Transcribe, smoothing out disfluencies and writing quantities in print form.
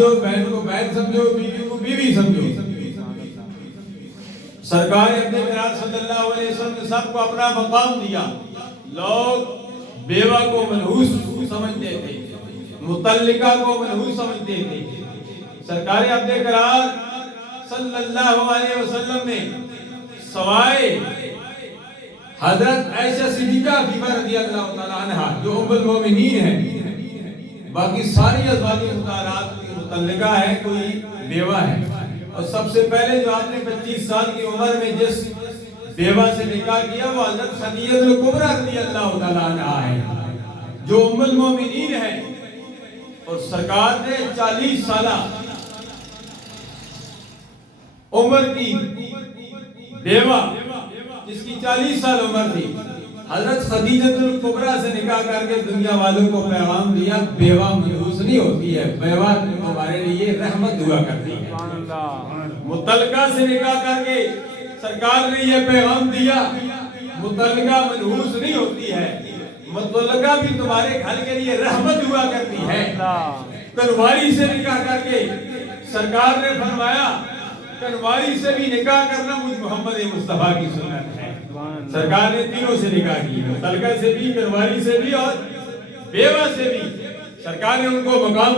بہن کو بہن سمجھو، بیوی کو بیوی سمجھو۔ سرکار اپنے میراث صلی اللہ علیہ وسلم نے سب کو اپنا مقام دیا۔ لوگ بیوہ کو منحوس سمجھتے تھے، مطلقہ کو منحوس سمجھتے تھے۔ سرکار اپنے قرار صلی اللہ علیہ وسلم نے سوائے حضرت عائشہ صدیقہ رضی اللہ تعالیٰ عنہ جو ام المومنین ہیں، باقی ساری ازواج مطہرات کی مطلقہ ہے، کوئی بیوہ ہے۔ اور سب سے پہلے جو آپ نے 25 سال کی عمر میں جس بیوہ سے نکاح کیا وہ حضرت خدیجہ الکبریٰ رضی اللہ تعالیٰ عنہ ہے، جو ام المومنین ہے۔ اور سرکار نے 40 سالہ عمر کی بیوہ جس کی 40 سال عمر تھی، حضرت خدیجہ الکبریٰ سے نکاح کر کے دنیا والوں کو پیغام دیا، بیوہ منحوس نہیں ہوتی ہے، بیوہ تمہارے لیے رحمت ہوا کرتی ہے۔ مطلقہ سے نکاح کر کے سرکار نے یہ پیغام دیا، مطلقہ منحوس نہیں ہوتی ہے، مطلقہ بھی تمہارے گھر کے لیے رحمت ہوا کرتی ہے۔ کنواری سے نکاح کر کے سرکار نے فرمایا کنواری سے بھی نکاح کرنا مجھ محمد مصطفیٰ کی سنت ہے۔ سرکار نے تینوں سے نکاح کی، مطلقہ سے بھی، کنواری سے بھی اور بیوہ سے بھی۔ سرکار نے ان کو مقام